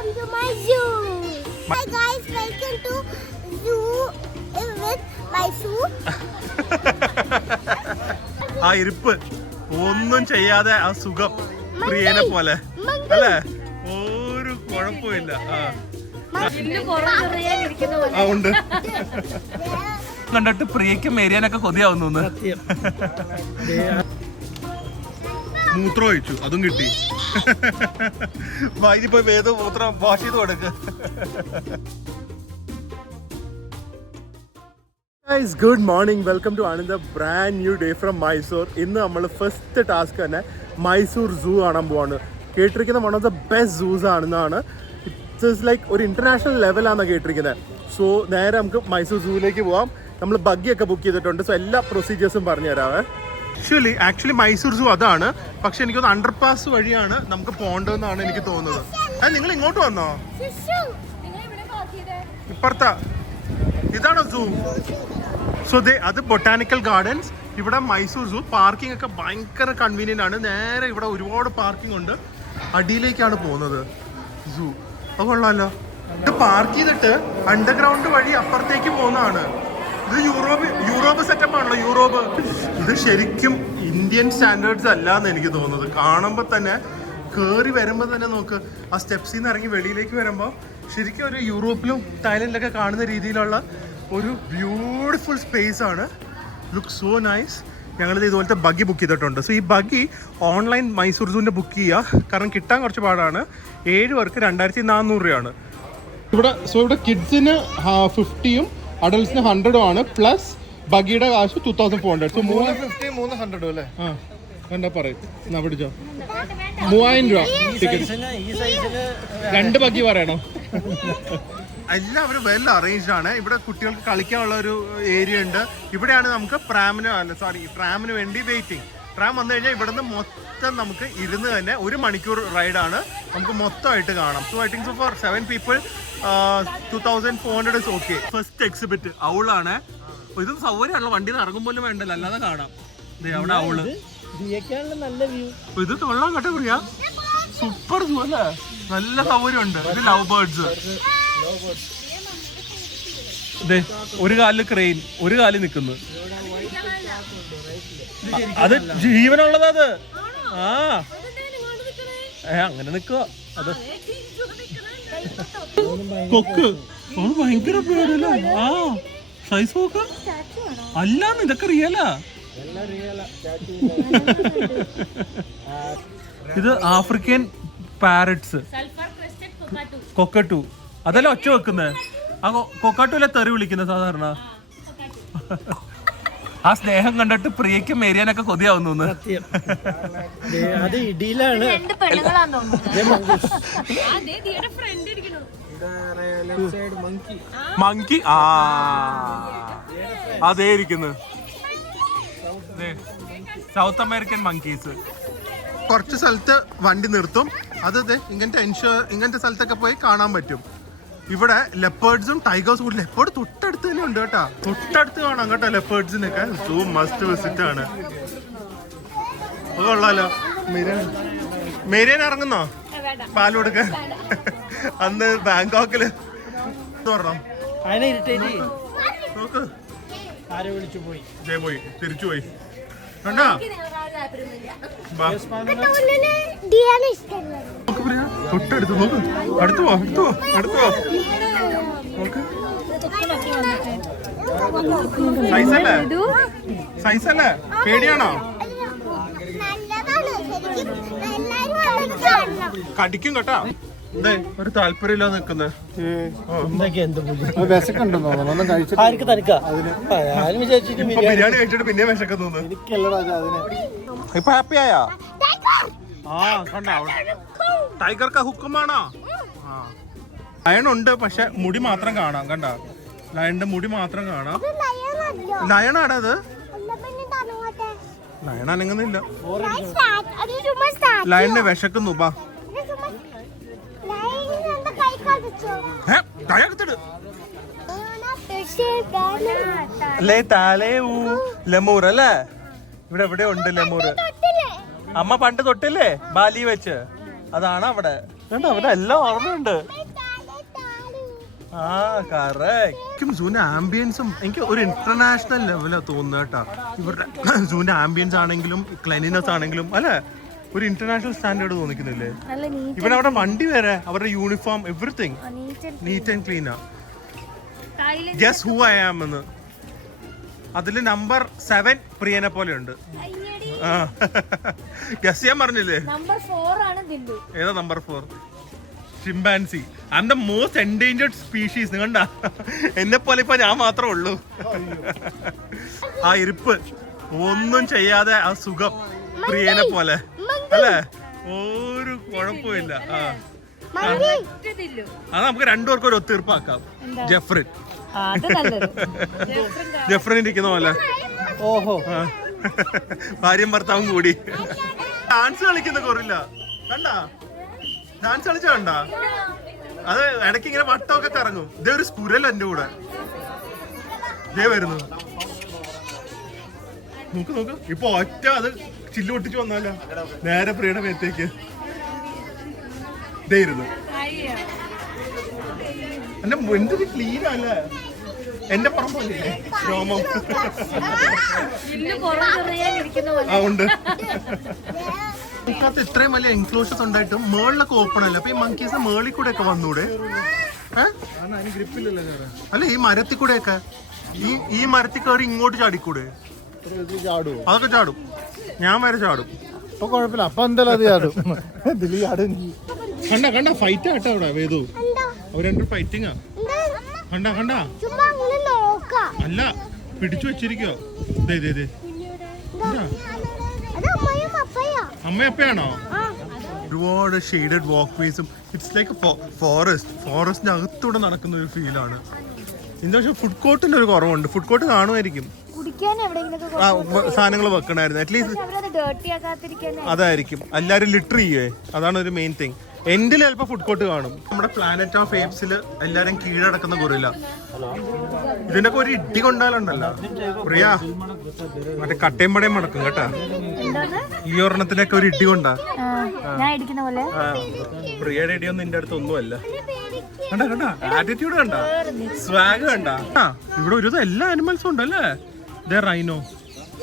welcome to my zoo. Hi guys, welcome to zoo with Mysore. ആ ഇരിപ്പ് ഒന്നും ചെയ്യാതെ ആ സുഖം പ്രിയനെ പോലെ അല്ലേ, ഒരു കുഴപ്പമില്ല. ആ ഉണ്ട്. കണ്ടിട്ട് പ്രിയക്കും മേരിയാനൊക്കെ കൊതിയാവുന്നു. മൂത്രം ഒഴിച്ചു, അതും കിട്ടി. ഇനിയിപ്പോ ഏത് മൂത്രം വാഷ് ചെയ്ത് കൊടുക്ക. Guys, good morning. Welcome to another brand new day from Mysore. ഇന്ന് നമ്മൾ ഫസ്റ്റ് ടാസ്ക് തന്നെ മൈസൂർ സൂ കാണാൻ പോവാണ്. കേട്ടിരിക്കുന്ന വൺ ഓഫ് ദ ബെസ്റ്റ് സൂസ് ആണെന്നാണ്. ഇറ്റ്സ് ലൈക്ക് ഒരു ഇന്റർനാഷണൽ ലെവലാണെന്ന് കേട്ടിരിക്കുന്നത്. സോ നേരെ നമുക്ക് മൈസൂർ സൂവിലേക്ക് പോവാം. നമ്മൾ ബഗ്ഗിയൊക്കെ ബുക്ക് ചെയ്തിട്ടുണ്ട്. സോ എല്ലാ പ്രൊസീജിയേഴ്സും പറഞ്ഞു തരാവേ. ആക്ച്വലി മൈസൂർ സൂ അതാണ്, പക്ഷെ എനിക്കൊന്ന് അണ്ടർപാസ് വഴിയാണ് നമുക്ക് പോകേണ്ടതെന്നാണ് എനിക്ക് തോന്നുന്നത്. നിങ്ങൾ ഇങ്ങോട്ട് വന്നോ? ഇപ്പുറത്താ ഇതാണോ സൂ? സോ അത് ബൊട്ടാനിക്കൽ ഗാർഡൻസ്. ഇവിടെ മൈസൂർ സൂ പാർക്കിംഗ് ഒക്കെ ഭയങ്കര കൺവീനിയന്റ് ആണ്. നേരെ ഇവിടെ ഒരുപാട് പാർക്കിംഗ് ഉണ്ട്. അടിയിലേക്കാണ് പോകുന്നത് സൂ. അത് കൊള്ളാമല്ലോ. ഇത് പാർക്ക് ചെയ്തിട്ട് അണ്ടർഗ്രൗണ്ട് വഴി അപ്പുറത്തേക്ക് പോകുന്നതാണ്. ഇത് യൂറോപ്പ് സെറ്റപ്പ് ആണല്ലോ, യൂറോപ്പ്. ഇത് ശരിക്കും ഇന്ത്യൻ സ്റ്റാൻഡേർഡ്സ് അല്ല എന്ന് എനിക്ക് തോന്നുന്നത്. കാണുമ്പോൾ തന്നെ കയറി വരുമ്പോൾ തന്നെ നോക്ക്, ആ സ്റ്റെപ്സിൽ നിന്ന് ഇറങ്ങി വെളിയിലേക്ക് വരുമ്പോൾ ശരിക്കും ഒരു യൂറോപ്പിലും തായ്ലൻഡിലൊക്കെ കാണുന്ന രീതിയിലുള്ള ഒരു ബ്യൂട്ടിഫുൾ സ്പേസ് ആണ്. Look so nice. ഞങ്ങളിത് ഇതുപോലത്തെ ബഗ്ഗി ബുക്ക് ചെയ്തിട്ടുണ്ട്. സോ ഈ ബഗ്ഗി ഓൺലൈൻ മൈസൂർ സൂവിൻ്റെ ബുക്ക് ചെയ്യുക, കാരണം കിട്ടാൻ കുറച്ച് പാടാണ്. 7 പേർക്ക് 2400 രൂപയാണ് ഇവിടെ. സോ ഇവിടെ കിഡ്സിന് 50 അഡൽസിന് 100 ആണ്, പ്ലസ് ബഗ്ഗിയുടെ കാശ് 2400. സോ 350 അല്ലേ? ആ എന്താ പറയും പിടിച്ചോ, 3000 രൂപ ടിക്കറ്റ്. 2 ബഗ്ഗി പറയണോ? എല്ലാവരും വെൽ അറേഞ്ച്ഡ് ആണ്. ഇവിടെ കുട്ടികൾക്ക് കളിക്കാനുള്ള ഒരു ഏരിയ ഉണ്ട്. ഇവിടെയാണ് നമുക്ക് ട്രാമിന് വേണ്ടി വെയിറ്റിംഗ്. ട്രാം വന്നു കഴിഞ്ഞാൽ ഇവിടുന്ന് മൊത്തം നമുക്ക് ഇരുന്ന് തന്നെ 1 മണിക്കൂർ റൈഡാണ്, നമുക്ക് മൊത്തമായിട്ട് കാണാം. So I think so for 7 people 2400 is okay. First exhibit ഔളാണ്. ഇത് സൗകര്യമാണല്ലോ, വണ്ടിയിൽ നിന്ന് ഇറങ്ങുമ്പോലും വേണ്ടല്ലോ, അല്ലാതെ കാണാം. അവിടെ ഔള്. ഇത് കൊള്ളാൻ കേട്ടോ പ്രിയ, സൂപ്പർ സൂ അല്ലേ, നല്ല സൗകര്യമുണ്ട്. ഇത് ലവ് ബേർഡ്സ്. ഒരു കാലില് ക്രെയിൻ, ഒരു കാലിൽ നിൽക്കുന്നു. അത് ജീവനുള്ളത്. അത് അങ്ങനെ നിക്കുക. അത് കൊക്ക് ഭയങ്കര പേരല്ലോ. സൈസ് നോക്ക്. അല്ലാന്ന് ഇതൊക്കെ റിയലാ. ഇത് ആഫ്രിക്കൻ പാരറ്റ്സ്, കൊക്കട്ടു. അതല്ല ഒച്ച വെക്കുന്നത്. ആ കൊക്കാട്ടുല്ലേ തെറി വിളിക്കുന്നത് സാധാരണ. ആ സ്നേഹം കണ്ടിട്ട് പ്രിയക്കും മേരിയാനൊക്കെ കൊതിയാവുന്നു. അത് ഇടിയിലാണ്. മങ്കി. അതേ ഇരിക്കുന്നു. South American monkeys. കുറച്ച് സ്ഥലത്ത് വണ്ടി നിർത്തും. അത് ഇങ്ങനത്തെ സ്ഥലത്തൊക്കെ പോയി കാണാൻ പറ്റും. ഇവിടെ ലെപ്പേർഡ്സും ടൈഗേഴ്സും കൂടി. ലെപ്പേർഡ് തൊട്ടടുത്ത് തന്നെ ഉണ്ട് കേട്ടോ, തൊട്ടടുത്ത് കാണാം കേട്ടോ ലെപ്പേർഡ്സിനൊക്കെ. സൂ മസ്റ്റ് വിസിറ്റ് ആണ്. കൊള്ളാലോ. മേരിയൻ ഇറങ്ങുന്നോ പാൽ കൊടുക്കാൻ? അന്ന് ബാങ്കോക്കില് പറഞ്ഞോ നോക്ക്, പോയി തിരിച്ചു പോയി. കണ്ടോ തൊട്ടടുത്ത് നോക്ക്. അടുത്ത് പോ. നോക്ക്. സൈസല്ലേ? പേടിയാണോ? കടിക്കും കേട്ടാ. ഒരു താല്പര്യമില്ലാതെ നിക്കുന്നത്. ബിരിയാണി കഴിച്ചിട്ട് പിന്നെ വിശക്കുന്നു. ഇപ്പൊ ഹാപ്പി ആയാ? കണ്ടോ ടൈഗർ കാ ഹുക്കുമാണോ? ലയണുണ്ട്, പക്ഷെ മുടി മാത്രം കാണാം. കണ്ട ലയണിന്റെ മുടി മാത്രം കാണാം. ലയണാണ് അത്. ലയൺ അനങ്ങുന്നില്ല. ലയണിന് വിശക്കുന്നു. ബാ ലെമൂർ അല്ലേ? ഇവിടെ എവിടെ ഉണ്ട് ലെമൂർ. അമ്മ പണ്ട് തൊട്ടില്ലേ ബാലി വെച്ച്, അതാണ് അവിടെ. കണ്ടോ അവിടെ എല്ലാം ഓർമ്മയുണ്ട്. ആ കറക്റ്റും സൂന്റെ ആംബിയൻസും എനിക്ക് ഒരു ഇന്റർനാഷണൽ ലെവലാണ് തോന്നുന്നത് കേട്ടോ. ഇവരുടെ സൂന്റെ ആംബിയൻസ് ആണെങ്കിലും ക്ലീനിനെസ് ആണെങ്കിലും അല്ലെ ഒരു ഇന്റർനാഷണൽ സ്റ്റാൻഡേർഡ് തോന്നിക്കുന്നില്ലേ? ഇവിടെ അവിടെ വണ്ടി വരെ അവരുടെ യൂണിഫോം എവറിത്തിങ് നീറ്റ് ആൻഡ് ക്ലീനാ. ഗസ് ഹൂ ഐ ആം എന്ന് അതില് നമ്പർ 7 പ്രിയനെ പോലെ ഉണ്ട്. ഗസ് ചെയ്യാൻ പറഞ്ഞില്ലേ? ഏതാ number 4? Chimpanzee. I am the most endangered species. കണ്ട എന്നെ പോലെ ഇപ്പൊ ഞാൻ മാത്രമേ ഉള്ളൂ. ആ ഇരിപ്പ് ഒന്നും ചെയ്യാതെ ആ സുഖം പ്രിയനെ പോലെ അല്ലേ? ഒരു കുഴപ്പമില്ല. അത് നമുക്ക് രണ്ടുപേർക്കും ഒരു ഒത്തീർപ്പാക്കാം. ജെഫ്രിൻ ഇരിക്കുന്ന പോലെ. ഓഹോ, ഭാര്യയും ഭർത്താവും കൂടി ഡാൻസ് കളിക്കുന്ന കൊറില്ല. കണ്ടാ ഡാൻസ് കളിച്ച കണ്ടാ? അത് ഇടയ്ക്ക് ഇങ്ങനെ വട്ടമൊക്കെ കറങ്ങും. ഇതേ ഒരു സ്കുരൽ എന്റെ കൂടെ ഇതേ വരുന്നു. നോക്ക് നോക്ക് ഇപ്പൊ ഒറ്റ അത് ചില്ല് പൊട്ടിച്ചു വന്നാലോ നേരെ പ്രിയുടെ മേത്തേക്ക് ഇതേ ഇരുന്നു. എന്റെ എന്തൊരു ക്ലീൻ അല്ലേ എന്റെ പറമ്പല്ലേ രോമം. ആ ഉണ്ട്. ഇതിനകത്ത് ഇത്രയും വലിയ എൻക്ലോഷേഴ്സ് ഉണ്ടായിട്ടും മേളിലൊക്കെ ഓപ്പൺ അല്ല. അപ്പൊ ഈ മങ്കീസ് മേളിൽ കൂടെ ഒക്കെ വന്നൂടെ? അല്ല ഈ മരത്തിൽ കൂടെ ഒക്കെ ഈ മരത്തിൽ കയറി ഇങ്ങോട്ട് ചാടിക്കൂടെ? അതൊക്കെ ചാടും. ഞാൻ വരെ ചാടും. അപ്പൊ കുഴപ്പമില്ല. അപ്പൊ എന്തായാലും അത് ചാടും. കണ്ട കണ്ട ഫൈറ്റ് ആട്ടോ അവിടെ വേദു. അവർ രണ്ടും ഫൈറ്റിങ്ങാ. കണ്ട കണ്ട അല്ല പിടിച്ചു വെച്ചിരിക്കോ? അമ്മയപ്പയാണോ? ഒരുപാട് ഷെയ്ഡഡ് വാക്ക് വേസും ഇറ്റ്സ് ലൈക്ക് ഫോറസ്റ്റിന്റെ അകത്തൂടെ നടക്കുന്ന ഒരു ഫീലാണ്. എന്താ പക്ഷെ ഫുഡ് കോർട്ടിന്റെ ഒരു കുറവുണ്ട്. ഫുഡ് കോർട്ട് കാണുമായിരിക്കും, സാധനങ്ങൾ വെക്കണായിരുന്നു അറ്റ്ലീസ്റ്റ്. അതായിരിക്കും എല്ലാരും ലിറ്റർ ചെയ്യേ, അതാണ് ഒരു മെയിൻ തിങ്. എൻഡിൽ ചിലപ്പോ ഫുഡ് കോർട്ട് കാണും. നമ്മുടെ പ്ലാനറ്റ് ഓഫ് ഏപ്സിൽ എല്ലാരും കീഴടക്കുന്ന കുറില്ല. ഇതിനൊക്കെ ഒരു ഇടി കൊണ്ടാലുണ്ടല്ലോ പ്രിയ മറ്റേ കട്ടയും പടയും മടക്കും കേട്ടാ. ഈ ഒരെണ്ണത്തിനൊക്കെ ഒരു ഇടി കൊണ്ടാ. പ്രിയയുടെ ഇടിയൊന്നും എന്റെ അടുത്ത് ഒന്നുമല്ല. കണ്ടാ കണ്ടാ ആറ്റിറ്റ്യൂഡ് കണ്ടാ, സ്വാഗ് കണ്ടാ. ഇവിടെ ഒരു എല്ലാ ആനിമൽസും ഉണ്ടല്ലേ. ദേ റൈനോ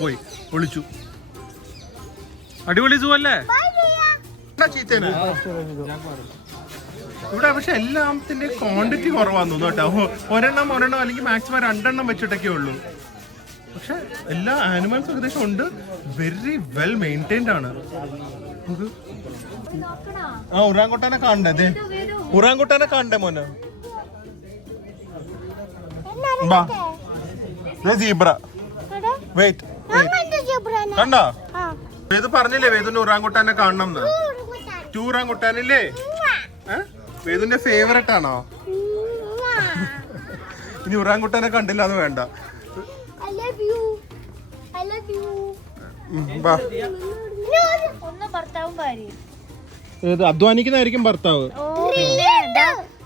പോയി ഒളിച്ചു. അടിപൊളി സൂ അല്ലേ? ചീത്തേനെ ഇവിടെ പക്ഷെ എല്ലാത്തിന്റെ ക്വാണ്ടിറ്റി കുറവാന്ന് തോന്നുന്നു കേട്ടോ. ഒരെണ്ണം അല്ലെങ്കിൽ മാക്സിമം 2 എണ്ണം വെച്ചിട്ടൊക്കെ ഉള്ളൂ. പക്ഷെ എല്ലാ ആനിമൽസും ഏകദേശം ഉണ്ട്. വെരി വെൽ മെയിൻറ്റൈൻഡ് ആണ്. ആ ഉറാങ്കുട്ടാനെ കാണണ്ടേ? ഉറാങ്കുട്ടാനെ കാണണ്ടേ മോനെ? സീബ്ര. വെയിറ്റ് കണ്ടോ? വേദു പറഞ്ഞില്ലേ വേദുന്റെ ഉറാങ്കുട്ടാനെ കാണണം എന്ന്? ഉറാങ്കുട്ടാനില്ലേ? വേദുന്റെ ഫേവറേറ്റ് ആണോ? ഇനി ഉറാങ്കുട്ടാനെ കണ്ടില്ല എന്ന് വേണ്ട. അധ്വാനിക്കുന്നതായിരിക്കും ഭർത്താവ്.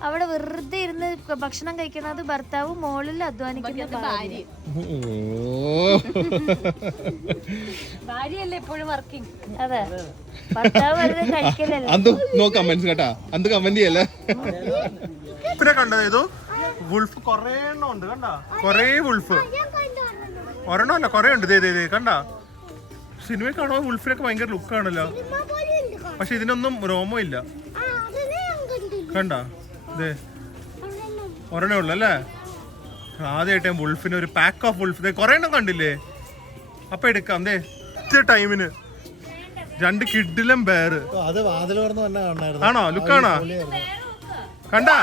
അവിടെ വെറുതെ ഇരുന്ന് ഭക്ഷണം കഴിക്കുന്നത് ഭർത്താവ്, മോളിൽ അധ്വാനിക്കുന്നത് ഭാര്യ. ഭാര്യയല്ലേ എപ്പോഴും വർക്കിംഗ്. അതെ, ഭർത്താവ് വെറുതെ കഴിക്കലല്ലേ. കമന്റ് കേട്ടാ, അന്ത് കമന്റ് ചെയ്യല്ലേ. പിന്നെ കണ്ടോ ഏതോ വുൾഫ് കൊറേ എണ്ണം ഉണ്ട്. കണ്ടാ കൊറേ വുൾഫ്. ഒരെണ്ണം അല്ല കൊറേ ഉണ്ട്. കണ്ടാ സിനിമയിൽ കാണുമ്പോ വുൾഫിനൊക്കെ ഭയങ്കര ലുക്കാണല്ലോ. പക്ഷെ ഇതിനൊന്നും രോമം ഇല്ല. കണ്ടാ ഒരെണ്ണേ ഉള്ളു അല്ലേ? ആദ്യമായിട്ട് വുൾഫിന് ഒരു പാക്ക് ഓഫ് വുൾഫ് കൊറേ എണ്ണം കണ്ടില്ലേ? അപ്പൊ എടുക്കാം ടൈമിന് 2 കിഡിലും ബെയർ. ആണോ? ലുക്കാണോ? കണ്ടാ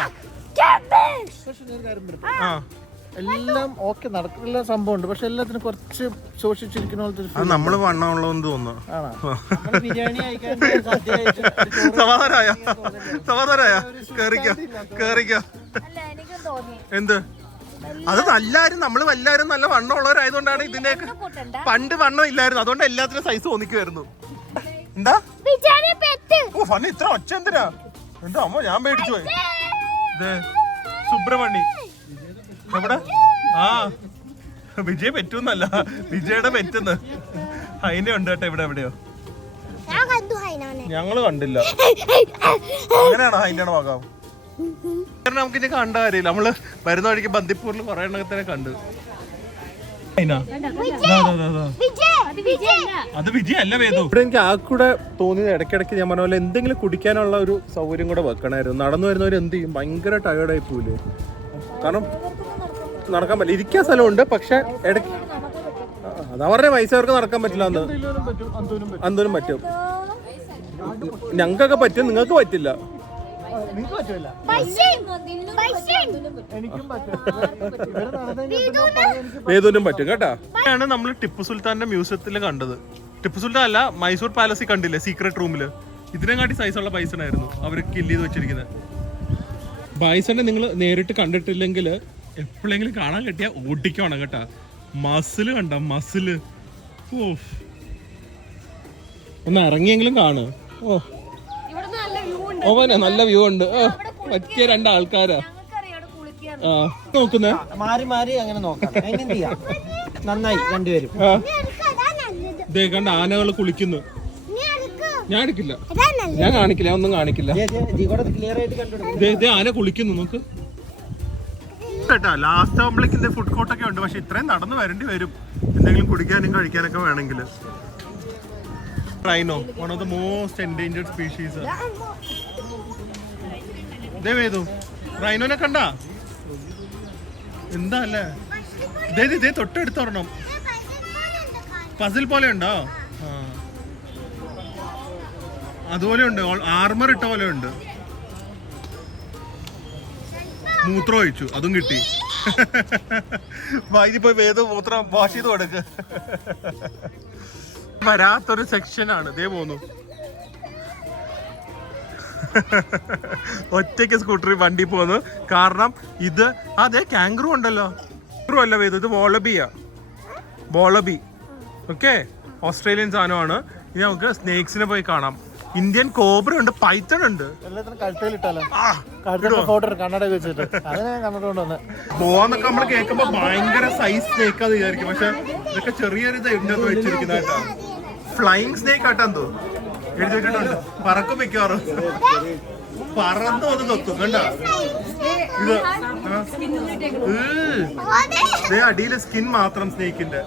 എല്ലാം ഓക്കെ നടക്കുന്ന സംഭവമുണ്ട്. പക്ഷെ എല്ലാത്തിനും കുറച്ച് ശോഷിച്ചിരിക്കുന്ന പോലത്തെ നമ്മള് വണ്ണമുള്ളതെന്ന് തോന്നുന്നു. ബിരിയാണി സമാധാനായ കേറിക്കോ. എന്ത് അത് നല്ലാരും നമ്മള് എല്ലാരും നല്ല വണ്ണമുള്ളവരായതുകൊണ്ടാണ് ഇതിന്റെയൊക്കെ. പണ്ട് വണ്ണം ഇല്ലായിരുന്നു, അതുകൊണ്ട് എല്ലാത്തിനും സൈസ് തോന്നിക്കുമായിരുന്നു. എന്താ ഓ ഫണ്ണി ഇത്ര ഒച്ച എന്തിനാ? എന്താ അമ്മ ഞാൻ പേടിച്ചു പോയി. സുബ്രഹ്മണ്യ എവിടെ? ആ വിജയ് പറ്റൂന്നല്ല, വിജയുടെ പെറ്റെന്ന് അതിനെ ഉണ്ട് കേട്ടോ ഇവിടെ എവിടെയോ. അത് ഹൈനാണ്. ഞങ്ങള് കണ്ടില്ല. അങ്ങനെയാണോ ഹൈനാണ് ഭാഗം? നമുക്ക് ഇനി കണ്ട കാര്യമില്ല. നമ്മള് വരുന്ന വഴിക്ക് ബന്ദിപ്പൂരിൽ കുറെ എണ്ണത്തിനെ കണ്ട്. അത് വിജയ അല്ല വേദു. ഇവിടെ എനിക്ക് ആ കൂടെ തോന്നിയത് ഇടയ്ക്കിടയ്ക്ക് ഞാൻ പറഞ്ഞ പോലെ എന്തെങ്കിലും കുടിക്കാനുള്ള ഒരു സൗകര്യം കൂടെ വെക്കണമായിരുന്നു. നടന്നു വരുന്നവർ എന്ത് ചെയ്യും, ഭയങ്കര ടയേർഡായി പോവില്ലേ? കാരണം നടക്കാൻ പറ്റില്ല. ഇരിക്കാൻ സ്ഥലമുണ്ട്, പക്ഷെ ഇടയ്ക്ക് അതാ പറഞ്ഞ വയസ്സവർക്ക് നടക്കാൻ പറ്റില്ല. അന്തോനും പറ്റും. ഞങ്ങൾക്കൊക്കെ പറ്റും, നിങ്ങൾക്ക് പറ്റില്ല. വേദൂനും പറ്റും കേട്ടാ. ആണ് നമ്മൾ ടിപ്പു സുൽത്താന്റെ മ്യൂസിയത്തിൽ കണ്ടത്. ടിപ്പു സുൽത്താൻ അല്ല, മൈസൂർ പാലസിൽ കണ്ടില്ലേ സീക്രട്ട് റൂമില്? ഇതിനെക്കാട്ടി സൈസുള്ള ബൈസണായിരുന്നു അവർ കില്ല് ചെയ്ത് വെച്ചിരിക്കുന്നത്. ബൈസനെ നിങ്ങൾ നേരിട്ട് കണ്ടിട്ടില്ലെങ്കിൽ എപ്പോഴെങ്കിലും കാണാൻ കിട്ടിയാൽ ഓടിക്കണം കേട്ടാ. മസില് കണ്ട മസില്. ഒന്ന് ഇറങ്ങിയെങ്കിലും കാണു. ഓവനെ നല്ല വ്യൂ ഉണ്ട്. പറ്റിയ രണ്ടാൾക്കാരാ നോക്കുന്നേ. മാറി മാറി അങ്ങനെ നോക്കാം. നന്നായി രണ്ടുപേരും. ഇതേ കണ്ട ആനകൾ കുളിക്കുന്നു. ഞാൻ എടുക്കില്ല, ഞാൻ കാണിക്കില്ല, ഒന്നും കാണിക്കില്ല. ഇതേ ആന കുളിക്കുന്നു നോക്ക് കേട്ടാ. ലാസ്റ്റ് ആവുമ്പോഴേക്ക് ഫുഡ് കോർട്ടൊക്കെ ഉണ്ട്, പക്ഷെ ഇത്രയും നടന്നു വരേണ്ടി വരും എന്തെങ്കിലും കുടിക്കാനും കഴിക്കാനൊക്കെ വേണമെങ്കിൽ. Rhino, one of the most endangered species. ഇതേ വേദു റൈനോനെ കണ്ടാ? എന്താ അല്ലേ? ഇതേ തൊട്ടടുത്തൊരെണ്ണം പസിൽ പോലെ ഉണ്ടോ? അതുപോലെ ഉണ്ട്, ആർമർ ഇട്ട പോലെ ഉണ്ട്. മൂത്രം ഒഴിച്ചു, അതും കിട്ടി. വൈകി പോയി വേദ മൂത്രം വാഷ് ചെയ്ത് കൊടുക്ക്. വരാത്തൊരു സെക്ഷനാണ്. ഇതേ പോന്നു ഒറ്റയ്ക്ക് സ്കൂട്ടറിൽ വണ്ടി പോന്നു. കാരണം ഇത് അതെ കാംഗ്രൂ ഉണ്ടല്ലോ. കാംഗ്രൂ അല്ല വേദ, ഇത് വോളബിയാ. വോളബി ഓക്കെ, ഓസ്ട്രേലിയൻ സാധനമാണ്. ഇനി നമുക്ക് സ്നേക്സിനെ പോയി കാണാം. ഇന്ത്യൻ കോബ്ര ഉണ്ട്, പൈത്തൺ ഉണ്ട്. പോവാന്നൊക്കെ നമ്മൾ കേൾക്കുമ്പോ ഭയങ്കര സൈസ് സ്നേക്ക് അത് വിചാരിക്കും, പക്ഷെ ഇതൊക്കെ ചെറിയൊരു ഇത് ഉണ്ടെന്ന് വെച്ചിരിക്കുന്നതായിട്ടാ. ഫ്ലൈയിങ് സ്നേക്ക് ആട്ടാന്തോ എഴുതി വെച്ചിട്ടുണ്ട്. പറക്കും മിക്കവാറും പറന്നു വന്ന് കൊത്തും കണ്ട. ഇത് അടിയിലെ സ്കിൻ മാത്രം സ്നേക്കിന്റെ.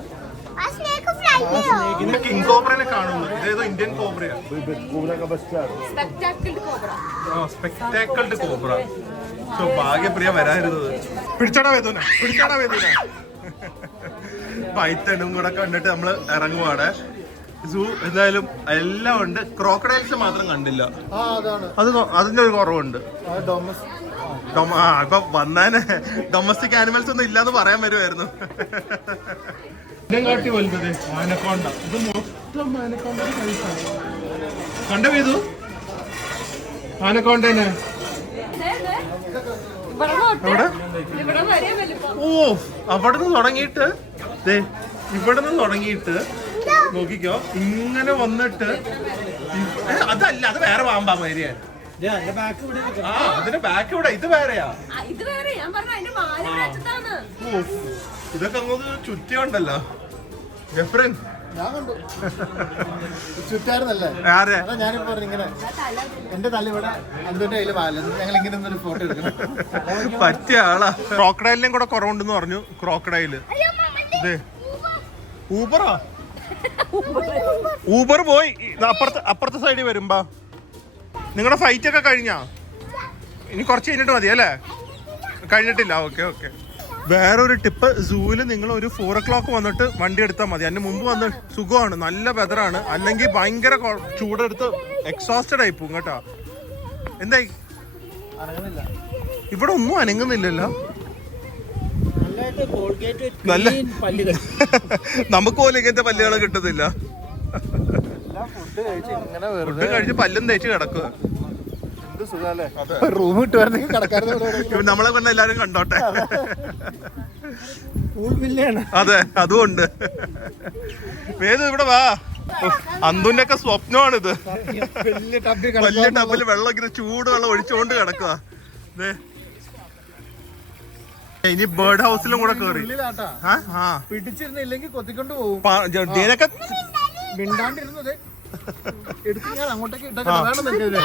കിങ് കോബ്രനെ കാണുന്നു. ഇതേതോ ഇന്ത്യൻ കോബ്രയാ. സ്പെക്ടാക്കിൾഡ് കോബ്ര. സോ ഭാഗ്യപ്രിയ വരായിരുന്നത്. പിടിച്ചാടാ വേദന, പിടിച്ചാടാ വേദന. പൈത്തണും കൂടെ കണ്ടിട്ട് നമ്മള് ഇറങ്ങുവാണ്. സൂ എന്തായാലും എല്ലാം ഉണ്ട്. ക്രോക്കഡൈൽസ് മാത്രം കണ്ടില്ല. അത് അതിന്റെ ഒരു കുറവുണ്ട്. ഇപ്പൊ വന്നാന് ഡൊമസ്റ്റിക് ആനിമൽസ് ഒന്നും ഇല്ലാന്ന് പറയാൻ വരുമായിരുന്നു. കാട്ടി വലുത് ആനക്കോണ്ട. ഇത് മൊത്തം ആനക്കോണ്ട കണ്ട ചെയ്തു. ആനക്കോണ്ടേനെ ഓ അവിടുന്ന് തുടങ്ങിയിട്ട് ഇവിടുന്ന് തുടങ്ങിയിട്ട് നോക്കിക്കോ ഇങ്ങനെ വന്നിട്ട്. അതല്ല, അത് വേറെ പാമ്പാ മരിയാണ്. ആ അതിന്റെ ബാക്ക് ഇവിടെ, ഇത് വേറെയാ. ഇതൊക്കെ അങ്ങോട്ട് ചുറ്റിയുണ്ടല്ലോ. ജെഫ്രൻ ചുറ്റായിരുന്നല്ലേ? ഞാനിപ്പോ ഇങ്ങനെ എന്റെ തല ഇവിടെ അന്തുന്റെ കയ്യില് ഞങ്ങൾ ഇങ്ങനെ ഒരു ഫോട്ടോ എടുക്കണം. പറ്റിയ ആളാ. ക്രോക്കഡൈലിനെയും കൂടെ കുറവുണ്ടെന്ന് പറഞ്ഞു. ക്രോക്കഡൈല് ഊബറാ. ഊബർ പോയി അപ്പുറത്തെ സൈഡിൽ വരുമ്പോ. നിങ്ങളുടെ ഫൈറ്റ് ഒക്കെ കഴിഞ്ഞാ? ഇനി കുറച്ച് കഴിഞ്ഞിട്ട് മതി അല്ലേ? കഴിഞ്ഞിട്ടില്ല. Okay okay. വേറൊരു ടിപ്പ്, സൂവില് നിങ്ങൾ ഒരു 4 o'clock വന്നിട്ട് വണ്ടി എടുത്താൽ മതി. അതിന് മുമ്പ് വന്ന് സുഖമാണ്, നല്ല വെതറാണ്. അല്ലെങ്കിൽ ഭയങ്കര ചൂടെടുത്ത് എക്സോസ്റ്റഡ് ആയി പോകും കേട്ടോ. എന്തായി? ഇവിടെ ഒന്നും അനങ്ങുന്നില്ലല്ലോ. നല്ല നമുക്ക് പോലും ഇങ്ങനത്തെ പല്ലുകൾ കിട്ടുന്നില്ല. ഫുഡ് കഴിച്ച് പല്ലും തേച്ച് കിടക്കുക. നമ്മളെ പറഞ്ഞ എല്ലാരും കണ്ടോട്ടെ. അതെ അതുകൊണ്ട് വേദം ഇവിടെ വാ. അന്തുന്റെ ഒക്കെ സ്വപ്നമാണിത്. വലിയ ടബില് വെള്ളം ഇങ്ങനെ ചൂടുവെള്ളം ഒഴിച്ചുകൊണ്ട് കിടക്കുക. ഇനി ബേർഡ് ഹൗസിലും കൂടെ കേറി പിടിച്ചിരുന്നില്ലെങ്കിൽ കൊത്തിക്കൊണ്ട് പോകും. എടുത്ത് ഞാൻ അങ്ങോട്ടേക്ക് ഇട്ടേക്കട്ടെ. വേണം നിനക്കിതിന്?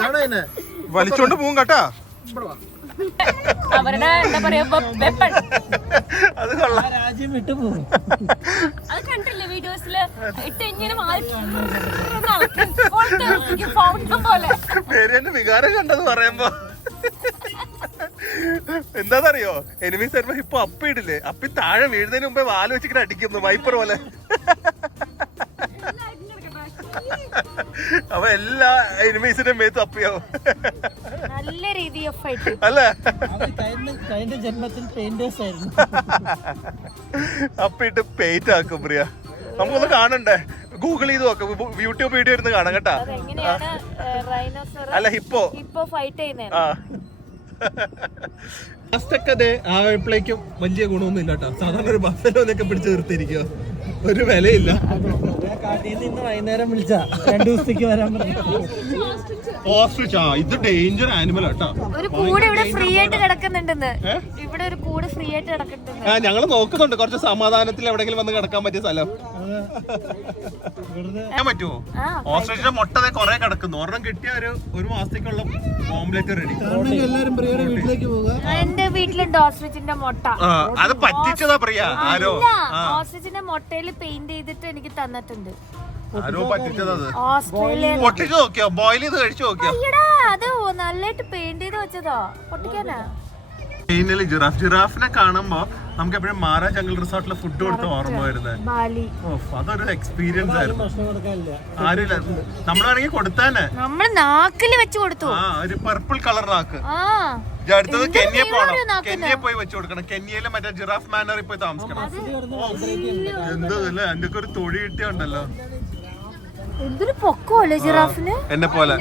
വേണം ഇതിന്? വലിച്ചോണ്ട് പോവും കേട്ടാ. ഇവിടെ വാ. അവരുടെ എന്താ പറയാ വെപ്പൺ അത് കൊള്ളാം. രാജ്യം വിട്ടു പോകും. അത് കണ്ടില്ലേ വീഡിയോസില് ഇട്ട് ഇങ്ങനെ പോലെ പേര് തന്നെ വികാരം കണ്ടെന്ന് പറയുമ്പോ എന്താന്നറിയോ, എനിമീസ് വരുമ്പോ ഇപ്പൊ അപ്പിടില്ലേ, അപ്പി താഴെ വീഴുന്നതിന് മുമ്പേ വാല് വെച്ചിട്ട് അടിക്കുന്നു വൈപ്പർ പോലെ. അപ്പൊ എല്ലാ എനിമീസിന്റെ മേത്തും അപ്പിയാവും. നല്ല രീതി ഫൈറ്റ് അല്ലേ? കഴിഞ്ഞ ജന്മത്തിൽ പെയിന്റേഴ്സ് ആയിരുന്നു. അപ്പിട്ട് പെയിന്റ് ആക്കും പ്രിയ. നമുക്കൊന്ന് കാണണ്ടേ? ഗൂഗിൾ ചെയ്ത് നോക്കാം, യൂട്യൂബ് വീഡിയോ ഇരുന്ന് കാണാം കേട്ടാ. എങ്ങനെയാണ് റൈനോസറസ് അല്ല ഹിപ്പോ ഫൈറ്റ് ചെയ്യുന്നത്? ആ ലാസ്റ്റൊക്കെ ആയപ്പോഴേക്കും വലിയ ഗുണമൊന്നും ഇല്ല കേട്ടോ. സാധാരണ ഒരു ബഫലോന്നൊക്കെ പിടിച്ച് നിർത്തിയിരിക്കുക, ഒരു വിലയില്ല. വൈകുന്നേരം വിളിച്ച 2 ദിവസത്തേക്ക് വരാൻ ഓസ്ട്രിച്ച്, ഇത് ഡേഞ്ചർ ആനിമൽ ആട്ടോ. ഒരു കൂട് ഇവിടെ ഫ്രീ ആയിട്ട് കിടക്കുന്നുണ്ടെന്ന്. ഇവിടെ ഒരു കൂട് ഫ്രീ ആയിട്ട് കിടക്കുന്നുണ്ട്. ഞങ്ങള് നോക്കുന്നുണ്ട് കുറച്ച് സമാധാനത്തിൽ എവിടെയെങ്കിലും വന്ന് കിടക്കാൻ പറ്റിയ സ്ഥലം. പറ്റുമോ? ഓസ്ട്രിച്ചിന്റെ മുട്ട കൊറേ കിടക്കുന്നു. ഒരെണ്ണം കിട്ടിയ ഒരു മാസത്തേക്കുള്ള ഓംലെറ്റ് റെഡി. എല്ലാരും പ്രിയയുടെ വീട്ടിലേക്ക് പോകുക. എന്റെ വീട്ടിലുണ്ട് ഓസ്ട്രിച്ചിന്റെ മുട്ട. അത് പറ്റിച്ചതാ പ്രിയ. ആരോ ഓസ്ട്രിച്ചിന്റെ മുട്ടയിൽ പെയിന്റ് ചെയ്തിട്ട് എനിക്ക് തന്നിട്ടുണ്ട്. ആരോ പറ്റിച്ചത്. ഓസ്ട്രേലിയ പൊട്ടിച്ച് നോക്കിയോ? ബോയിൽ ചെയ്ത് കഴിച്ചു നോക്കിയോ? അത് നന്നായിട്ട് പെയിന്റ് ചെയ്ത് വെച്ചതാ. പൊട്ടിക്കാനാ? ജിറാഫിനെ കാണുമ്പോ നമുക്ക് എപ്പോഴും മാരാ ജംഗിൾ റിസോർട്ടിലെ ഫുഡ് കൊടുത്ത് ഓർമ്മ വരുന്നത്. അതൊരു എക്സ്പീരിയൻസ് ആയിരുന്നു. ആരില്ല, നമ്മളാണെങ്കിൽ കൊടുത്താനെ. നമ്മള് നാക്കില് വെച്ച് കൊടുത്തു. ഒരു പർപ്പിൾ കളർ നാക്ക്. അടുത്തത് കെന്യ പോണം. കെന്യ പോയി വെച്ച് കൊടുക്കണം. കെന്യയിലെ മറ്റേ ജിറാഫ് മാനറിൽ പോയി താമസിക്കണം. എന്തല്ലേ എന്റെ ഒരു തൊഴി കിട്ടിയുണ്ടല്ലോ. എന്തൊരു പൊക്കമല്ലേ ജിറാഫിന്? എന്നെ പോലെ.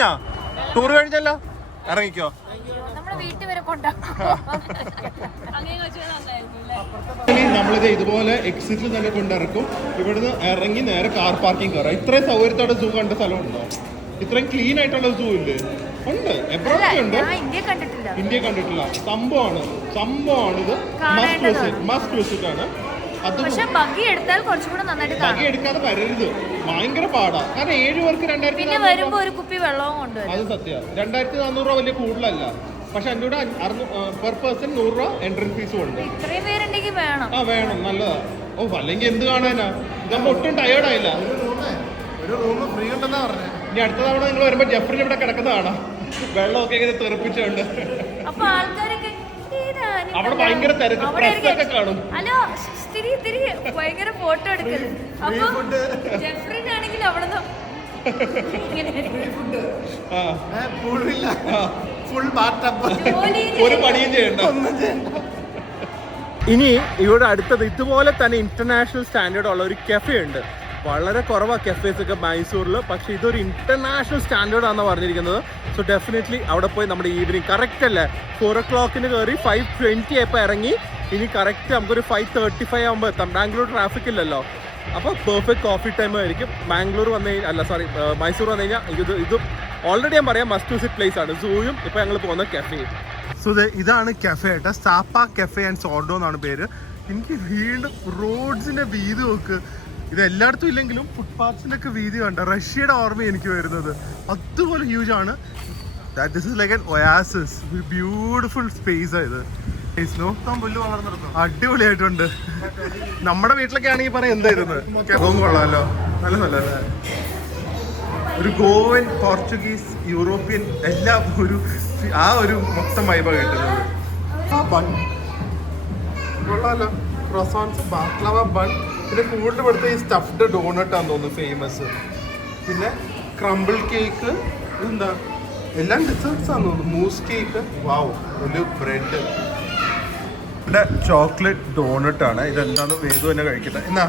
ഞാൻ ടൂർ കഴിഞ്ഞല്ലോ, ഇറങ്ങിക്കോ. നമ്മളിത് ഇതുപോലെ എക്സിറ്റിൽ തന്നെ കൊണ്ടിറക്കും. ഇവിടുന്ന് ഇറങ്ങി നേരെ കാർ പാർക്കിംഗ് കയറാം. ഇത്രയും സൗകര്യത്തോടെ സൂ കണ്ട സ്ഥലമുണ്ടോ? ഇത്രയും ക്ലീൻ ആയിട്ടുള്ള സൂ ഇല്ലേ? ഉണ്ട്, എബ്രോഡ് ഉണ്ട്. ഇന്ത്യ കണ്ടിട്ടില്ല. സംഭവമാണ് ഇത്. മസ്റ്റ് വിസിറ്റ് ആണ്. ബഗ്ഗി എടുക്കാതെ വരരുത്, ഭയങ്കര പാടാ. കാരണം 7 പേർക്ക് 2400 ഒരു കുപ്പി വെള്ളവും കൊണ്ട്. അത് സത്യം. 2400 രൂപ വലിയ കൂടുതലല്ല. പക്ഷെ എൻ്റെ കൂടെ പെർ പേഴ്സൺ 100 രൂപ എൻട്രൻസ് ഫീസും ഉണ്ട്. വേണം, നല്ലതാ. അല്ലെങ്കിൽ എന്ത് കാണാനാ? ഇതാകുമ്പോ ഒട്ടും ടയേർഡായില്ല. ഒരു റൂം ഫ്രീ ഉണ്ടെന്നാ പറഞ്ഞത്. ഇനി അടുത്ത തവണ നിങ്ങൾ വരുമ്പോ ജെഫ്രിന് ഇവിടെ കിടക്കുന്ന കാണാം. വെള്ളമൊക്കെ ഇങ്ങനെ തെറിപ്പിച്ചുണ്ട്. അവിടെ ഭയങ്കര തിരക്ക്, പ്രസ്സൊക്കെ കാണും. ഭയങ്കര ഫോട്ടോ എടുക്കല്. അപ്പൊ ജെഫ്രിനാണെങ്കിൽ അവിടെ ഒരു പണിയും ചെയ്യണ്ട. ഇനി ഇവിടെ അടുത്തത് ഇതുപോലെ തന്നെ ഇന്റർനാഷണൽ സ്റ്റാൻഡേർഡ് ഉള്ള ഒരു കഫേ ഉണ്ട്. വളരെ കുറവാണ് കഫേസ് ഒക്കെ മൈസൂരിൽ, പക്ഷെ ഇതൊരു ഇന്റർനാഷണൽ സ്റ്റാൻഡേർഡ് ആണെന്ന് പറഞ്ഞിരിക്കുന്നത്. സോ ഡെഫിനറ്റ്ലി അവിടെ പോയി നമ്മുടെ ഈവനിങ് കറക്റ്റ് അല്ലേ 4 o'clock കയറി 5:20 ആയപ്പോൾ ഇറങ്ങി. ഇനി കറക്റ്റ് നമുക്കൊരു 5:35 ആകുമ്പോൾ എത്താം. ബാംഗ്ലൂർ ട്രാഫിക് ഇല്ലല്ലോ, അപ്പോൾ പെർഫെക്റ്റ് കോഫി ടൈം ആയിരിക്കും. ബാംഗ്ലൂർ വന്നു കഴിഞ്ഞാൽ മൈസൂർ വന്നു കഴിഞ്ഞാൽ ഇത് ഓൾറെഡി ഞാൻ പറയാം മസ്റ്റ് വിസിറ്റ് പ്ലേസ് ആണ്. സൂയും ഇപ്പോൾ ഞങ്ങൾ പോകുന്ന കഫേയും. സോ ഇതാണ് കഫേ ആയിട്ട് സാപ്പ കഫേ ആൻഡ് സോർഡോ എന്നാണ് പേര്. എനിക്ക് വീണ്ടും റോഡ്സിന്റെ വീതി നോക്ക്. ഇത് എല്ലായിടത്തും ഇല്ലെങ്കിലും ഫുട്പാത്സിന്റെ ഒക്കെ വീതി കണ്ട റഷ്യയുടെ ഓർമ്മ എനിക്ക് വരുന്നത്. അതുപോലെ ഹ്യൂജ് ആണ്. This is like an oasis, beautiful space ആയത്. അടിപൊളിയായിട്ടുണ്ട്. നമ്മുടെ വീട്ടിലൊക്കെ ആണെങ്കിൽ പറയാം എന്തായിരുന്നു കൊള്ളാമല്ലോ, നല്ല നല്ലല്ലേ. ഒരു ഗോവൻ, പോർച്ചുഗീസ്, യൂറോപ്യൻ എല്ലാം ഒരു മൊത്തം വൈബാണ് കിട്ടുന്നത്. കൊള്ളാമല്ലോ. ക്രോസോൺസ്, ബാക്ലവ ബൺ, പിന്നെ കൂടുതൽ ഇവിടുത്തെ ഈ സ്റ്റഫ്ഡ് ഡോണട്ടാന്ന് തോന്നുന്നു ഫേമസ്. പിന്നെ ക്രംബിൾ കേക്ക്, ഇതെന്താ എല്ലാം ഡെസേർട്സ് ആണെന്ന് തോന്നുന്നു. മൂസ് കേക്ക്, വാവ്, ഒരു ബ്രെഡ്. ഇവിടെ ചോക്ലേറ്റ് ഡോണട്ടാണ്. ഇതെന്താന്ന് വേദു തന്നെ കഴിക്കട്ടെ. എന്നാ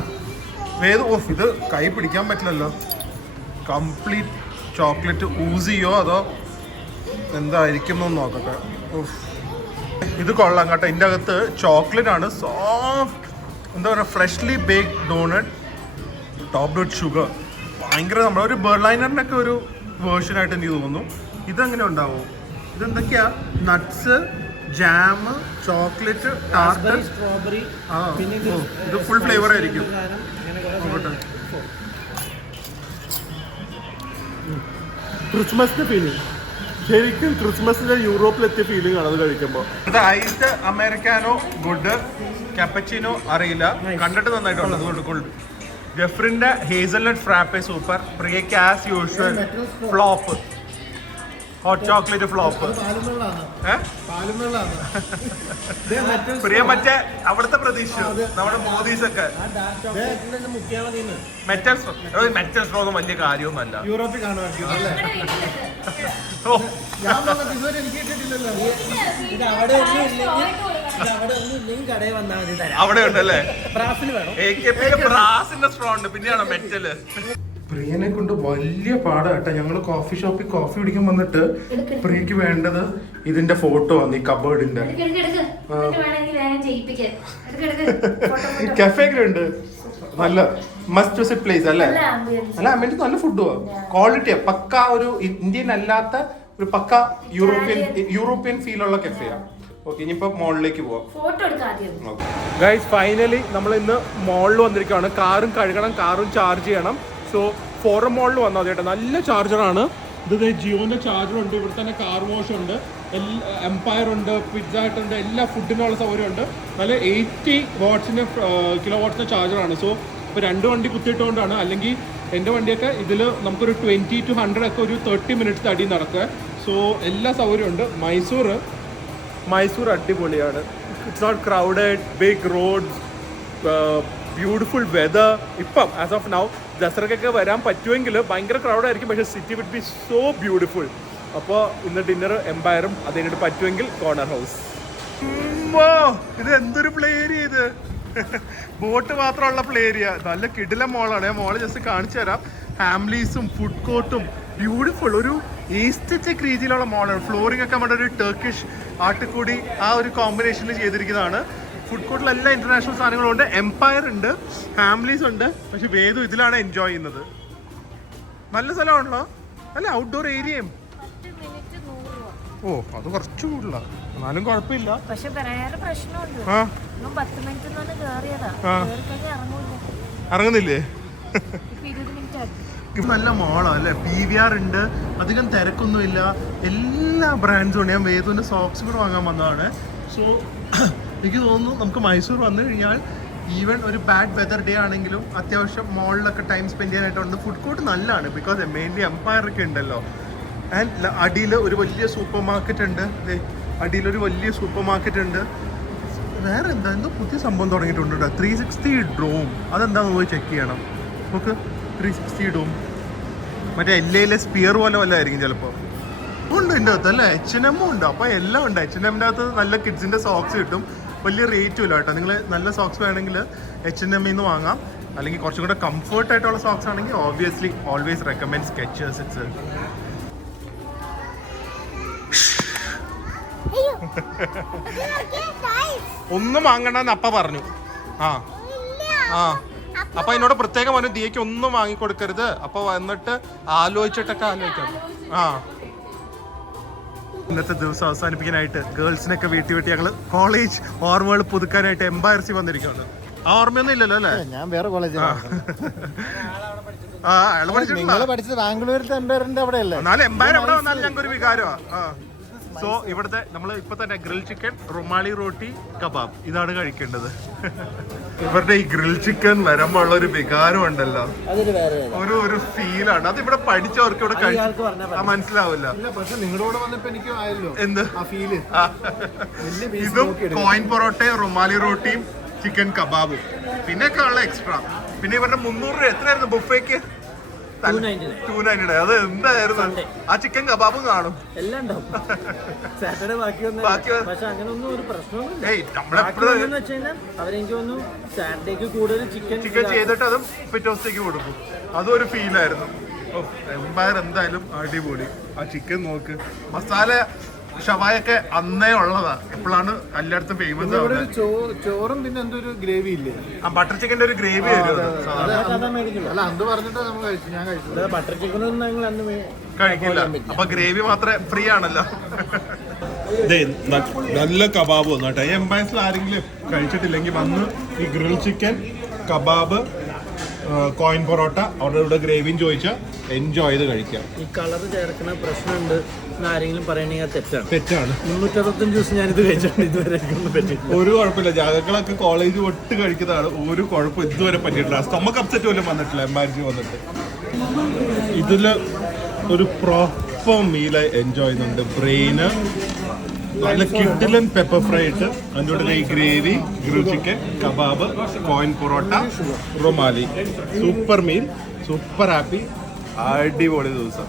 വേദു, ഇത് കൈ പിടിക്കാൻ പറ്റില്ലല്ലോ. കംപ്ലീറ്റ് ചോക്ലേറ്റ് ഊസ് ചെയ്യോ അതോ എന്തായിരിക്കും എന്ന് നോക്കട്ടെ. ഇത് കൊള്ളാം കേട്ടോ. ഇതിൻ്റെ അകത്ത് ചോക്ലേറ്റ് ആണ്, സോഫ്റ്റ്, എന്താ പറയുക, freshly baked donut, top with sugar. ഭയങ്കര നമ്മളൊരു ബെർലൈനറിനൊക്കെ ഒരു വേർഷനായിട്ട് എനിക്ക് തോന്നുന്നു. ഇതെങ്ങനെ ഉണ്ടാവും? ഇതെന്തൊക്കെയാ? Nuts, jam, chocolate, tart, strawberry. ഇത് ഫുൾ ഫ്ലേവർ ആയിരിക്കും. നോക്കട്ടെ. ക്രിസ്മസിന്റെ ഫീലിംഗ്, ശരിക്കും ക്രിസ്മസിന്റെ യൂറോപ്പിലെത്തിയ ഫീലിംഗ് ആണ് അത് കഴിക്കുമ്പോൾ. ഇത് ഐസ് അമേരിക്കാനോ ഗുഡ്, കാപ്പച്ചിനോ അറിയില്ല, കണ്ടിട്ട് നന്നായിട്ടുണ്ട്. ഗുഡ്. ജെഫ്രിന്റെ ഹേസൽനട്ട് ഫ്രാപ്പെ സൂപ്പർ. പ്രിയക്ക് as usual flop, hot chocolate flop. Priya മറ്റേ അവിടുത്തെ പ്രതീക്ഷ നമ്മുടെ മോദീസ് ഒക്കെ മെറ്റൽ സ്ട്രോ ഒന്നും വലിയ കാര്യമൊന്നുമല്ല. യൂറോപ്പിൽ അവിടെ ഉണ്ടല്ലേ ബ്രാസിന്റെ സ്ട്രോ ഉണ്ട്, പിന്നെയാണോ മെറ്റല്. പ്രിയനെ കൊണ്ട് വലിയ പാടാ കേട്ടോ. ഞങ്ങള് കോഫി ഷോപ്പിൽ കോഫി കുടിക്കാൻ വന്നിട്ട് പ്രിയക്ക് വേണ്ടത് ഇതിന്റെ ഫോട്ടോ ആണ്, ഈ കബേർഡിന്റെ. കഫേക്ക് ഉണ്ട്, നല്ല മസ്റ്റ് വിസിറ്റ് പ്ലേസ് അല്ലേ? അല്ല അമ്മേന്റെ നല്ല ഫുഡും ക്വാളിറ്റിയാ, പക്ക ഒരു ഇന്ത്യൻ അല്ലാത്ത ഒരു പക്ക യൂറോപ്യൻ ഫീൽ ഉള്ള കഫേയാ. ഓക്കെ, ഇനിയിപ്പോ മോളിലേക്ക് പോവാം. ഗൈസ് ഫൈനലി നമ്മൾ ഇന്ന് മോളിൽ വന്നിരിക്കുകയാണ്. കാറും കഴുകണം, കാറും ചാർജ് ചെയ്യണം. സോ ഫോറം മോളിൽ വന്നാൽ മതി കേട്ടോ. നല്ല ചാർജറാണ് ഇത്. ജിയോന്റെ ചാർജർ ഉണ്ട്, ഇവിടെ തന്നെ കാർ വാഷ് ഉണ്ട്, എംപയർ ഉണ്ട്, പിസ്സ ഹട്ട് ഉണ്ട്, എല്ലാ ഫുഡിനുള്ള സൗകര്യം ഉണ്ട്. നല്ല 80 വാട്ട്സിന്റെ കിലോ വാട്ട്സിന്റെ ചാർജറാണ്. സോ ഇപ്പോൾ 2 വണ്ടി കുത്തിയിട്ടുകൊണ്ടാണ്, അല്ലെങ്കിൽ എൻ്റെ വണ്ടിയൊക്കെ ഇതിൽ നമുക്കൊരു 20 to 100 ഒക്കെ ഒരു 30 minutes അടി നടക്കുക. സോ എല്ലാ സൗകര്യം ഉണ്ട്. മൈസൂർ അടിപൊളിയാണ്. It's not crowded, big roads, beautiful weather. ഇപ്പം ആസ് ഓഫ് നൗ ദസറക്കൊക്കെ വരാൻ പറ്റുമെങ്കിൽ ഭയങ്കര ക്രൗഡായിരിക്കും, പക്ഷേ city would be so beautiful. അപ്പോൾ ഇന്ന് ഡിന്നർ എംപയറും, അത് കഴിഞ്ഞിട്ട് പറ്റുമെങ്കിൽ കോർണർ ഹൗസ്. ഇത് എന്തൊരു പ്ലേ ഏരിയ ഇത്! ബോട്ട് മാത്രമുള്ള പ്ലേ ഏരിയ. നല്ല കിടില മോളാണ്. ഞാൻ മോള് ജസ്റ്റ് കാണിച്ചു തരാം. ഫാമിലീസും ഫുഡ് കോർട്ടും ബ്യൂട്ടിഫുൾ ഒരു ഈസ്തറ്റിക് രീതിയിലുള്ള മോളാണ്. ഫ്ലോറിംഗ് ഒക്കെ നമ്മുടെ ഒരു ടർക്കിഷ് ആട്ടുകൂടി ആ ഒരു കോമ്പിനേഷനിൽ ചെയ്തിരിക്കുന്നതാണ്. ഫുഡ് കോർട്ടിൽ എല്ലാ ഇന്റർനാഷണൽ സാധനങ്ങളും ഉണ്ട്. എംപയർ ഉണ്ട്, ഫാമിലീസ് ഉണ്ട്. പക്ഷെ വേദു ഇതിലാണ് എൻജോയ് ചെയ്യുന്നത്. നല്ല സ്ഥലമാണല്ലോ അല്ല, ഔട്ട്ഡോർ ഏരിയയും. ഓ അത് കുറച്ച് കൂടുതല, എന്നാലും കുഴപ്പമില്ല. പക്ഷെ വേറെ പ്രശ്നമുണ്ട്. 10 മിനിറ്റ് ഇറങ്ങുന്നില്ലേ? 20 മിനിറ്റ്. നല്ല മോളാ അല്ലേ? PVR ഉണ്ട്, അധികം തിരക്കൊന്നുമില്ല, എല്ലാ ബ്രാൻഡ്സും ഉണ്ട്. ഞാൻ വേദുവിന്റെ സോക്സ് കൂടെ വാങ്ങാൻ വന്നതാണ്. സോ എനിക്ക് തോന്നുന്നു നമുക്ക് മൈസൂർ വന്നു കഴിഞ്ഞാൽ ഈവൻ ഒരു ബാഡ് വെതർ ഡേ ആണെങ്കിലും അത്യാവശ്യം മോളിലൊക്കെ ടൈം സ്പെൻഡ് ചെയ്യാനായിട്ടുണ്ട്. ഫുഡ് കോർട്ട് നല്ലതാണ്, ബിക്കോസ് മെയിൻലി എംപയർ ഒക്കെ ഉണ്ടല്ലോ. ആൻഡ് അടിയിൽ ഒരു വലിയ സൂപ്പർ മാർക്കറ്റ് ഉണ്ട്. അടിയിലൊരു വലിയ സൂപ്പർ മാർക്കറ്റ് ഉണ്ട്. വേറെ എന്താ എന്തോ പുതിയ സംഭവം തുടങ്ങിയിട്ടുണ്ട്. 360 ഡ്രോം, അതെന്താന്ന് പോയി ചെക്ക് ചെയ്യണം. നമുക്ക് 360 ഡോം മറ്റേ LA സ്പിയർ പോലെ വല്ലതായിരിക്കും ചിലപ്പോൾ. ഉണ്ട് എൻ്റെ അകത്ത് അല്ലേ? H&M ഉണ്ട്. അപ്പോൾ എല്ലാം ഉണ്ട്. H&Mൻ്റെ അകത്ത് നല്ല കിഡ്സിൻ്റെ സോക്സ് കിട്ടും, വലിയ റേറ്റും ഇല്ല കേട്ടോ. നിങ്ങൾ നല്ല സോക്സ് വേണമെങ്കിൽ H&M നിന്ന് വാങ്ങാം. അല്ലെങ്കിൽ കുറച്ചും കൂടെ കംഫർട്ട് ആയിട്ടുള്ള സോക്സ് ആണെങ്കിൽ obviously always recommend Skechers. It's ഒന്നും വാങ്ങണ്ടെന്ന് അപ്പ പറഞ്ഞു. അപ്പൊ എന്നോട് പ്രത്യേകം പറഞ്ഞു ദിയക്ക് ഒന്നും വാങ്ങിക്കൊടുക്കരുത്, അപ്പൊ വന്നിട്ട് ആലോചിച്ചിട്ടൊക്കെ ആലോചിക്കാം. ഇന്നത്തെ ദിവസം അവസാനിപ്പിക്കാനായിട്ട് ഗേൾസിനൊക്കെ വീട്ടി ഞങ്ങള് കോളേജ് ഓർമ്മകൾ പുതുക്കാനായിട്ട് എംപയർസി വന്നിരിക്കുകയാണ്. ആ ഓർമ്മയൊന്നും ഇല്ലല്ലോ അല്ലേ? ഞാൻ വേറെ കോളേജിലാണ്. പഠിച്ചത് ബാംഗ്ലൂരിലത്തെ എംപയറിന്റെ അവിടെ അല്ലേ? എന്നാലും എംപയർ എവിടെ വന്നാലും ഞങ്ങൾക്ക് ഒരു വികാരമാണ്. സോ ഇവിടുത്തെ നമ്മൾ ഇപ്പൊ തന്നെ ഗ്രിൽ ചിക്കൻ, റുമാലി റോട്ടി, കബാബ് ഇതാണ് കഴിക്കേണ്ടത്. ഇവരുടെ ഈ ഗ്രിൽ ചിക്കൻ വരുമ്പോൾ ഉള്ള ഒരു വികാരം ഉണ്ടല്ലോ, ഒരു ഫീലാണ്. അത് ഇവിടെ പഠിച്ചവർക്ക് ഇവിടെ മനസ്സിലാവില്ല. എന്ത് ഇതും കോയിൻ പൊറോട്ടയും റുമാലി റോട്ടിയും ചിക്കൻ കബാബും പിന്നെയൊക്കെ ഉള്ള എക്സ്ട്രാ. പിന്നെ ഇവരുടെ 300 രൂപ എത്രയായിരുന്നു ബുഫേക്ക്? 290. അത് എന്തായിരുന്നു? ആ ചിക്കൻ കബാബും കാണും, എല്ലാം ചിക്കൻ ചെയ്തിട്ട് അതും പിറ്റേ ദിവസത്തേക്ക് കൊടുക്കും. അതും ഒരു ഫീലായിരുന്നു. എംപയർ എന്തായാലും അടിപൊളി. ആ ചിക്കൻ നോക്ക്, മസാല ഷവായൊക്കെ അന്നേ ഉള്ളതാ. എപ്പോഴാണ് എല്ലായിടത്തും ഫേമസ് ആവുന്നത്. ചോറും പിന്നെ എന്തൊരു ഗ്രേവി ഇല്ലേ? ആ ബട്ടർ ചിക്കൻ്റെ ഒരു ഗ്രേവി കഴിക്കില്ല. അപ്പൊ ഗ്രേവി മാത്രമേ ഫ്രീ ആണല്ലോ. നല്ല കബാബ് വന്നു കേട്ടോ. ഈ എംപയർസിൽ ആരെങ്കിലും കഴിച്ചിട്ടില്ലെങ്കിൽ വന്ന് ഈ grill chicken, kebab, coin parotta അവരുടെ ഗ്രേവിയും ചോദിച്ചാൽ എൻജോയ് ചെയ്ത് കഴിക്കാം. ഈ കളർ ചേർക്കുന്ന പ്രശ്നമുണ്ട് എന്ന് ആരെങ്കിലും പറയണെങ്കിൽ തെറ്റാണ്. 365 ദിവസം ഞാനിത് കഴിച്ചിട്ടുണ്ട്, ഇതുവരെ പറ്റിയിട്ടില്ല. ഒരു കുഴപ്പമില്ല. ഞങ്ങളൊക്കെ കോളേജ് ഒട്ട് കഴിക്കുന്നതാണ്. ഒരു കുഴപ്പം ഇതുവരെ പറ്റിയിട്ടില്ല. സ്റ്റൊമക്ക് അപ്സെറ്റ് പോലും വന്നിട്ടില്ല എംബാരസി വന്നിട്ട്. ഇതില് ഒരു പ്രോപ്പർ മീല് എൻജോയ് ചെയ്യുന്നുണ്ട്. ബ്രെയിന്, നല്ല കിഡിലൻ പെപ്പർ ഫ്രൈ ഇട്ട് അതിൻ്റെ കൂടെ ഈ gravy, grill chicken, kebab, coin parotta, rumali. Super meal, super happy, അടിപൊളി ദിവസം.